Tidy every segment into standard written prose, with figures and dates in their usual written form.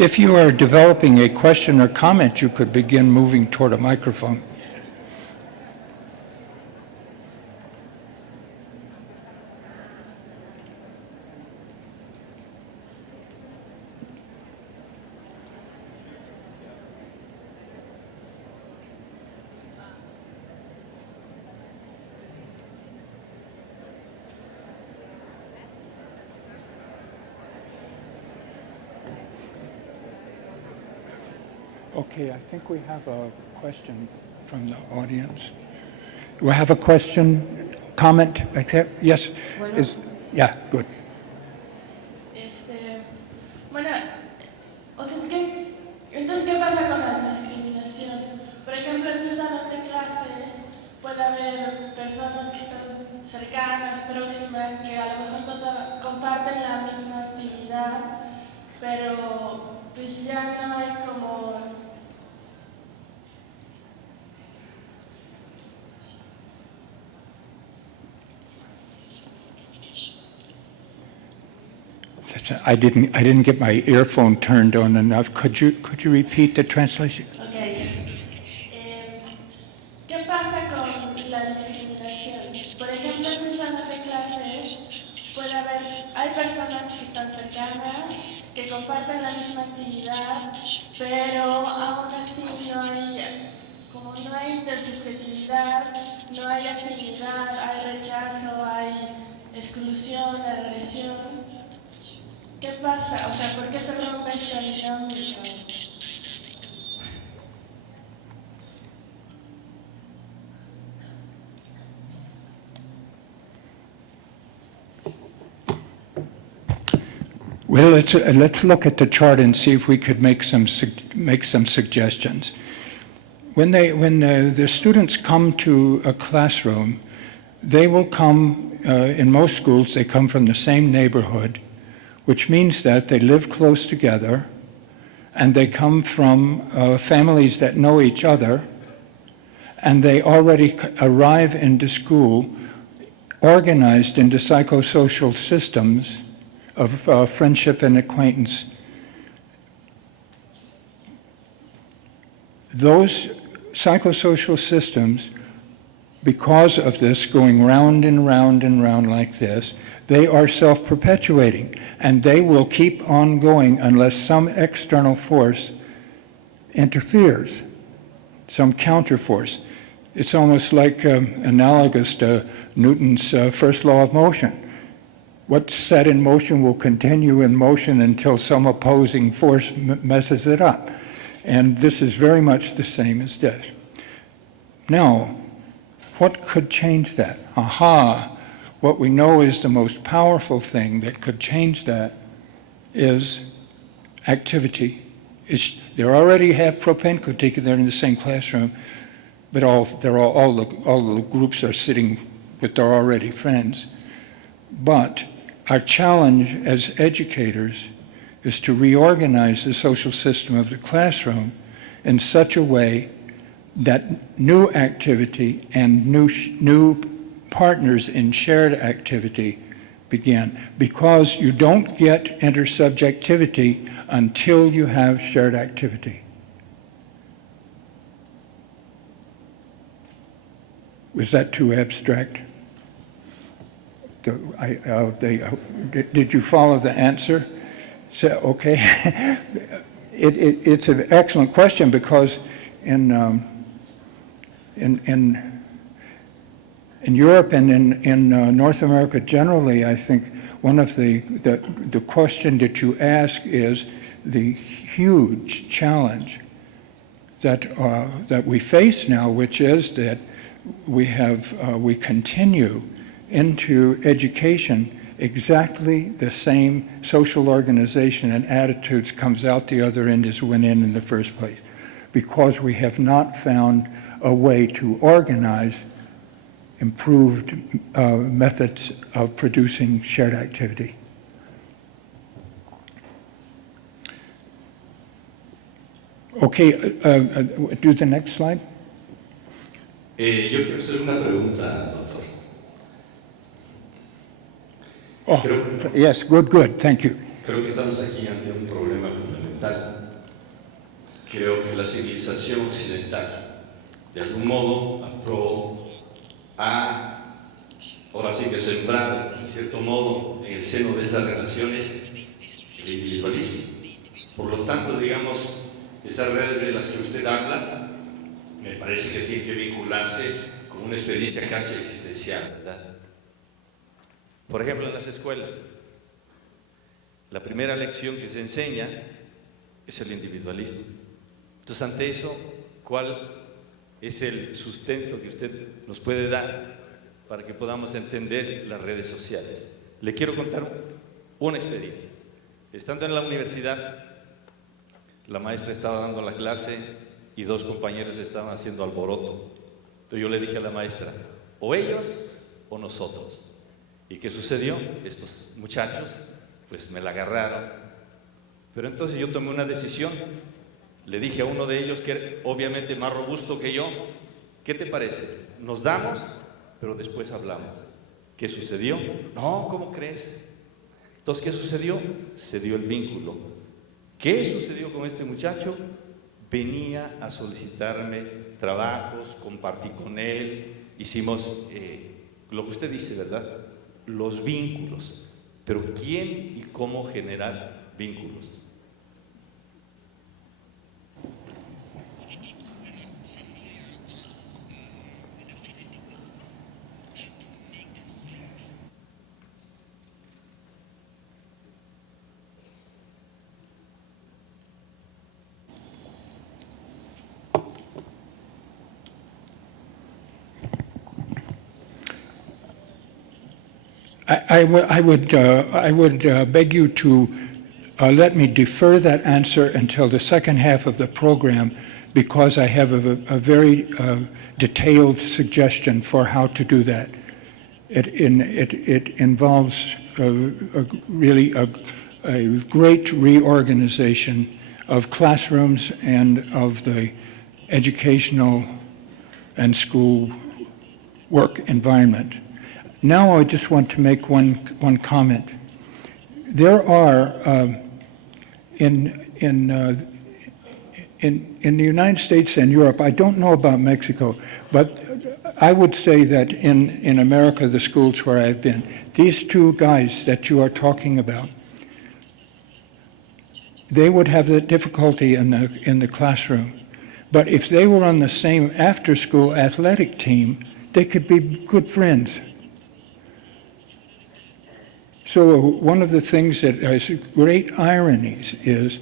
If you are developing a question or comment, you could begin moving toward a microphone. Okay, I think we have a question from the audience. Do we have a question, comment back there? Yes? Bueno, yeah, good. Bueno, o sea, es que, entonces, ¿qué pasa con la discriminación? Por ejemplo, en un salón de clases puede haber personas que están cercanas, próximas, que a lo mejor no comparten la misma actividad, pero pues ya no hay como... I didn't get my earphone turned on enough. Could you repeat the translation? Okay. ¿Qué pasa con la discriminación? Por ejemplo, en un salón de clases puede haber, hay personas que están cercanas, que comparten la misma actividad, pero aún así no hay intersubjetividad, no hay afinidad, hay rechazo, hay exclusión, agresión. ¿Qué pasa? O sea, ¿por qué se rompe esta dinámica? Well, let's look at the chart and see if we could make some suggestions. When the students come to a classroom, they will come, in most schools, they come from the same neighborhood, which means that they live close together, and they come from families that know each other, and they already arrive into school organized into psychosocial systems of friendship and acquaintance. Those psychosocial systems, because of this going round and round and round like this, they are self-perpetuating, and they will keep on going unless some external force interferes, some counterforce. It's almost like analogous to Newton's first law of motion. What's set in motion will continue in motion until some opposing force messes it up. And this is very much the same as this. Now, what could change that? Aha! What we know is the most powerful thing that could change that is activity. They already have propinquity, they're in the same classroom, but all the groups are sitting with their already friends. But our challenge as educators is to reorganize the social system of the classroom in such a way that new activity and new partners in shared activity begin, because you don't get intersubjectivity until you have shared activity. Was that too abstract? Did you follow the answer? So, okay. It's an excellent question, because in Europe and in North America generally, I think one of the question that you ask is the huge challenge that we face now, which is that we continue into education exactly the same social organization and attitudes comes out the other end as went in the first place, because we have not found a way to organize improved methods of producing shared activity. Okay, do the next slide. Yo quiero hacer una pregunta, doctor. Oh, yes, good, thank you. Creo que estamos aquí ante un problema fundamental. la civilización occidental. De algún modo, ahora sí que sembrado, en cierto modo, en el seno de esas relaciones, el individualismo. Por lo tanto, digamos, esas redes de las que usted habla, me parece que tienen que vincularse con una experiencia casi existencial, ¿verdad? Por ejemplo, en las escuelas, la primera lección que se enseña es el individualismo. Entonces, ante eso, ¿cuál es el sustento que usted nos puede dar para que podamos entender las redes sociales? Le quiero contar una experiencia. Estando en la universidad, la maestra estaba dando la clase y dos compañeros estaban haciendo alboroto. Entonces yo le dije a la maestra, o ellos o nosotros. ¿Y qué sucedió? Estos muchachos pues me la agarraron. Pero entonces yo tomé una decisión. Le dije a uno de ellos, que era obviamente más robusto que yo, ¿qué te parece? Nos damos, pero después hablamos. ¿Qué sucedió? No, ¿cómo crees? Entonces, ¿qué sucedió? Se dio el vínculo. ¿Qué sucedió con este muchacho? Venía a solicitarme trabajos, compartí con él, hicimos lo que usted dice, ¿verdad? Los vínculos. Pero ¿quién y cómo generar vínculos? I would beg you to let me defer that answer until the second half of the program, because I have a very detailed suggestion for how to do that. It involves really a great reorganization of classrooms and of the educational and school work environment. Now I just want to make one comment. There are in the United States and Europe, I don't know about Mexico, but I would say that in America, the schools where I've been, these two guys that you are talking about, they would have the difficulty in the classroom. But if they were on the same after-school athletic team, they could be good friends. So one of the things that has great ironies is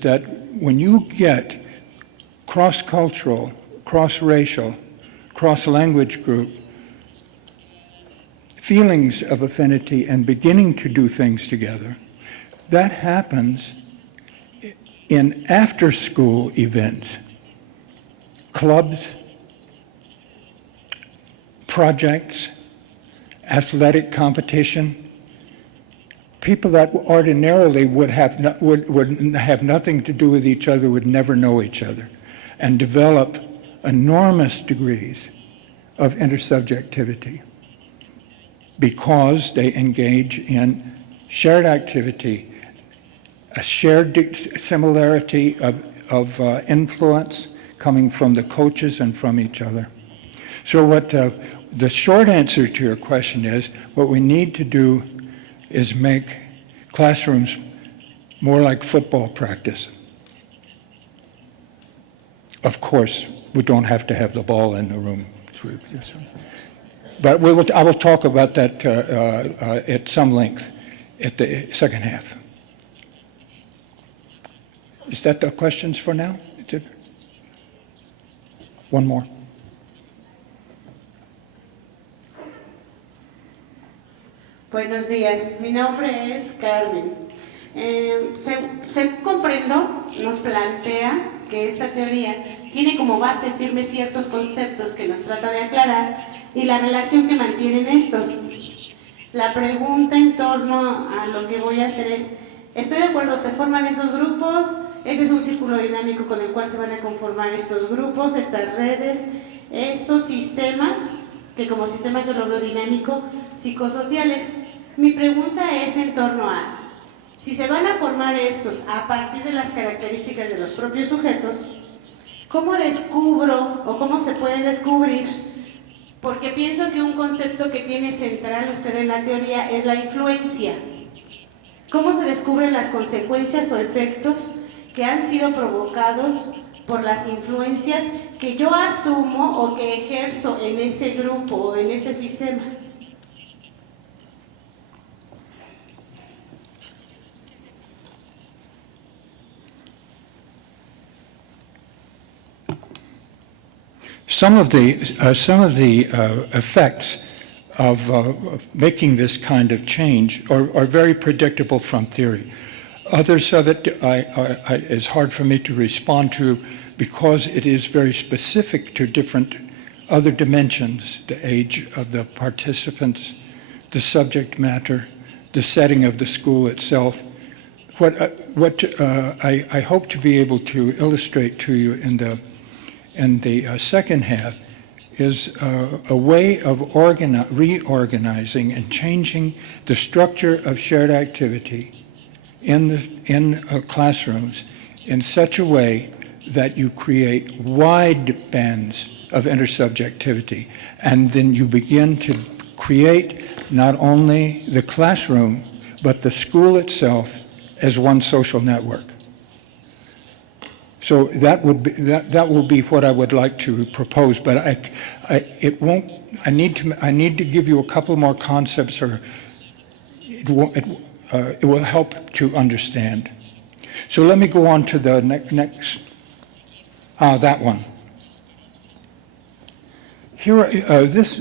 that when you get cross-cultural, cross-racial, cross-language group feelings of affinity and beginning to do things together, that happens in after-school events, clubs, projects, athletic competition. People that ordinarily would have nothing to do with each other would never know each other, and develop enormous degrees of intersubjectivity because they engage in shared activity, a shared similarity of influence coming from the coaches and from each other. So what the short answer to your question is, what we need to do is make classrooms more like football practice. Of course, we don't have to have the ball in the room. But I will talk about that at some length at the second half. Is that the questions for now? One more. Buenos días, mi nombre es Carmen. Según comprendo, nos plantea que esta teoría tiene como base firme ciertos conceptos que nos trata de aclarar y la relación que mantienen estos. La pregunta en torno a lo que voy a hacer es, estoy de acuerdo, se forman estos grupos, este es un círculo dinámico con el cual se van a conformar estos grupos, estas redes, estos sistemas, que como sistemas yo lo veo dinámico, psicosociales. Mi pregunta es en torno a, si se van a formar estos a partir de las características de los propios sujetos, ¿Cómo descubro o cómo se puede descubrir? Porque pienso que un concepto que tiene central usted en la teoría es la influencia. ¿Cómo se descubren las consecuencias o efectos que han sido provocados por las influencias que yo asumo o que ejerzo en ese grupo o en ese sistema? Some of the effects of making this kind of change are very predictable from theory. Others of it is hard for me to respond to because it is very specific to different other dimensions: the age of the participants, the subject matter, the setting of the school itself. What I hope to be able to illustrate to you in the second half is a way of reorganizing and changing the structure of shared activity in classrooms in such a way that you create wide bands of intersubjectivity, and then you begin to create not only the classroom but the school itself as one social network. So that will be what I would like to propose, but it won't. I need to give you a couple more concepts, or it will help to understand. So let me go on to the next. That one. Here, this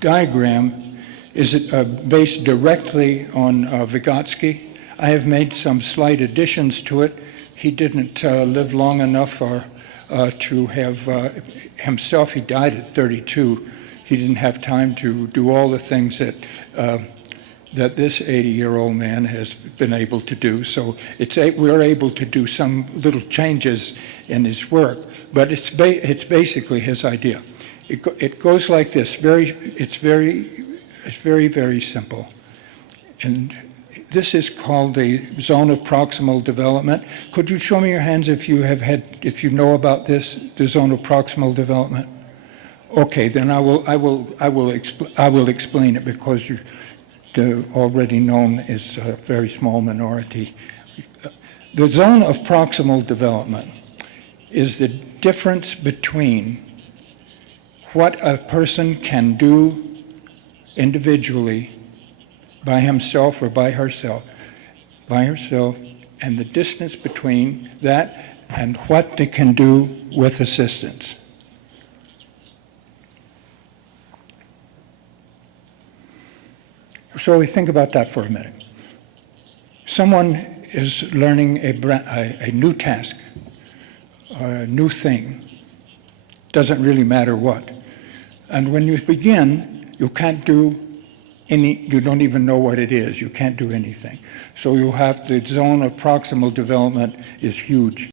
diagram is based directly on Vygotsky. I have made some slight additions to it. He didn't live long enough to have himself. He died at 32. He didn't have time to do all the things that this 80-year-old man has been able to do. So we're able to do some little changes in his work, but it's basically his idea. It goes like this. It's very, very simple. And this is called the zone of proximal development. Could you show me your hands if you know about this, the zone of proximal development? Okay, then I will explain it, because the already known is a very small minority. The zone of proximal development is the difference between what a person can do individually by himself or by herself, and the distance between that and what they can do with assistance. So we think about that for a minute. Someone is learning a new task, a new thing. Doesn't really matter what. And when you begin, you can't do you don't even know what it is. You can't do anything. So you have the zone of proximal development is huge.